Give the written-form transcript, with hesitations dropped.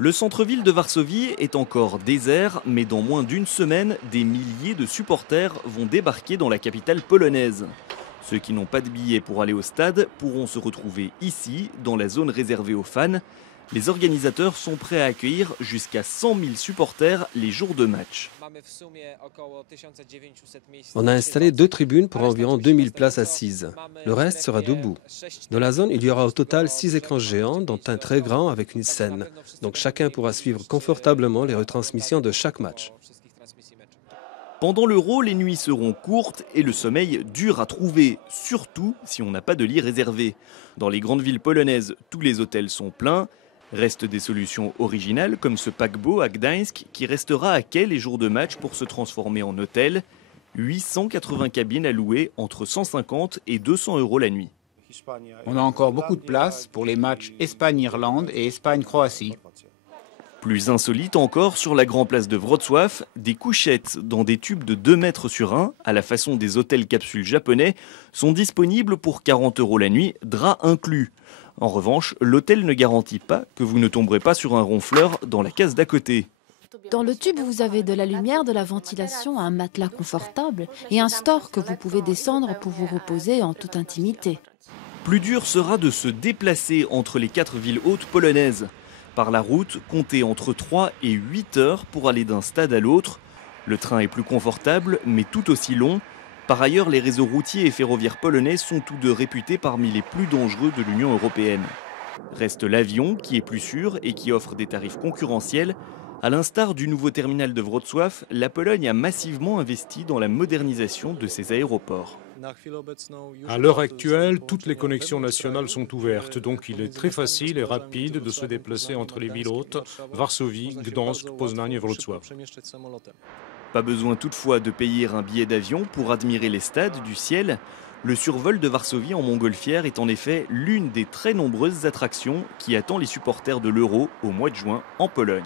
Le centre-ville de Varsovie est encore désert, mais dans moins d'une semaine, des milliers de supporters vont débarquer dans la capitale polonaise. Ceux qui n'ont pas de billets pour aller au stade pourront se retrouver ici, dans la zone réservée aux fans. Les organisateurs sont prêts à accueillir jusqu'à 100 000 supporters les jours de match. On a installé 2 tribunes pour environ 2000 places assises. Le reste sera debout. Dans la zone, il y aura au total 6 écrans géants, dont un très grand avec une scène. Donc chacun pourra suivre confortablement les retransmissions de chaque match. Pendant l'Euro, les nuits seront courtes et le sommeil dur à trouver, surtout si on n'a pas de lit réservé. Dans les grandes villes polonaises, tous les hôtels sont pleins. Restent des solutions originales comme ce paquebot à Gdańsk qui restera à quai les jours de match pour se transformer en hôtel. 880 cabines à louer entre 150 et 200 € la nuit. On a encore beaucoup de place pour les matchs Espagne-Irlande et Espagne-Croatie. Plus insolite encore, sur la grande place de Wrocław, des couchettes dans des tubes de 2 mètres sur 1, à la façon des hôtels capsules japonais, sont disponibles pour 40 € la nuit, drap inclus. En revanche, l'hôtel ne garantit pas que vous ne tomberez pas sur un ronfleur dans la case d'à côté. Dans le tube, vous avez de la lumière, de la ventilation, un matelas confortable et un store que vous pouvez descendre pour vous reposer en toute intimité. Plus dur sera de se déplacer entre les 4 villes hautes polonaises. Par la route, comptez entre 3 et 8 heures pour aller d'un stade à l'autre. Le train est plus confortable, mais tout aussi long. Par ailleurs, les réseaux routiers et ferroviaires polonais sont tous deux réputés parmi les plus dangereux de l'Union européenne. Reste l'avion, qui est plus sûr et qui offre des tarifs concurrentiels. À l'instar du nouveau terminal de Wrocław, la Pologne a massivement investi dans la modernisation de ses aéroports. À l'heure actuelle, toutes les connexions nationales sont ouvertes, donc il est très facile et rapide de se déplacer entre les villes hautes, Varsovie, Gdańsk, Poznań et Wrocław. Pas besoin toutefois de payer un billet d'avion pour admirer les stades du ciel. Le survol de Varsovie en montgolfière est en effet l'une des très nombreuses attractions qui attend les supporters de l'Euro au mois de juin en Pologne.